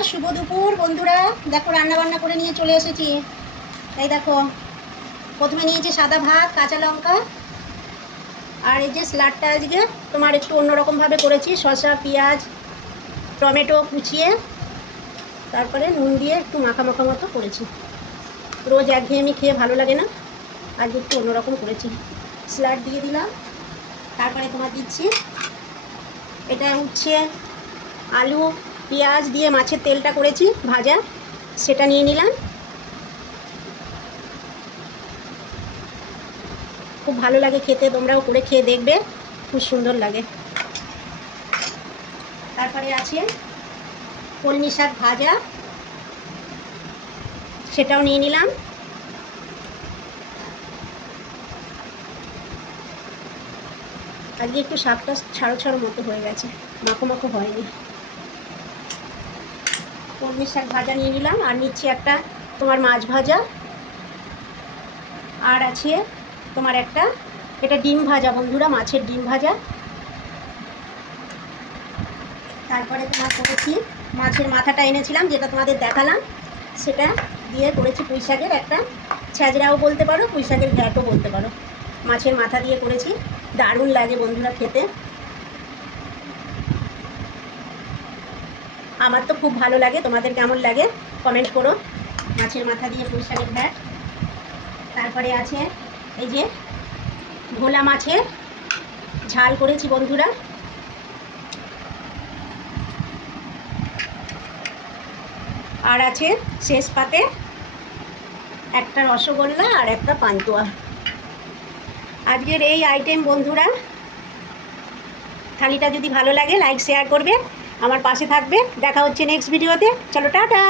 নমস্কার, শুভ দুপুর বন্ধুরা। দেখো রান্না বান্না করে নিয়ে চলে এসেছি। এই দেখো, প্রথমে নিয়েছি সাদা ভাত, কাঁচা লঙ্কা, আর এই যে স্যালাডটা আজকে তোমার একটু অন্যরকমভাবে করেছি। শসা, পেঁয়াজ, টমেটো কুচিয়ে তারপরে নুন দিয়ে একটু মাখা মাখা মতো করেছি। রোজ একঘেয়েমি খেয়ে ভালো লাগে না, আজকে একটু অন্যরকম করেছি। স্যালাড দিয়ে দিলাম, তারপরে তোমার দিচ্ছি এটা হচ্ছে আলু পেঁয়াজ দিয়ে মাছের তেলটা করেছি ভাজা, সেটা নিয়ে নিলাম। খুব ভালো লাগে খেতে, তোমরাও করে খেয়ে দেখবে, খুব সুন্দর লাগে। তারপরে আছে কলমি শাক ভাজা, সেটাও নিয়ে নিলাম। আজকে একটু শাকটা ছাড়ো ছাড়ো মতো হয়ে গেছে, মাখো মাখো হয়নি। কলমি শাক ভাজা নিয়ে নিলাম, আর নিচ্ছি একটা তোমার মাছ ভাজা, আর আছে তোমার একটা এটা ডিম ভাজা বন্ধুরা, মাছের ডিম ভাজা। তারপরে তোমার করেছি মাছের মাথাটা এনেছিলাম, যেটা তোমাদের দেখালাম, সেটা দিয়ে করেছি পুঁই শাকের একটা ছ্যাঁচড়াও বলতে পারো, পুঁই শাকের ঘ্যাটও বলতে পারো। মাছের মাথা দিয়ে করেছি, দারুণ লাগে বন্ধুরা খেতে। আমার তো খুব ভালো লাগে, তোমাদের কেমন লাগে কমেন্ট করো। মাছের মাথা দিয়ে পুঁই শাকের ঘ্যাট। তারপরে আছে এই যে ভোলা মাছের ঝাল করেছি বন্ধুরা। আর আছে শেষ পাতে একটা রসগোল্লা আর একটা পান্তুয়া। আজকের এই আইটেম বন্ধুরা। থালিটা যদি ভালো লাগে লাইক শেয়ার করবে, আমার পাশে থাকবে। দেখা হচ্ছে নেক্সট ভিডিওতে। চলো টাটা।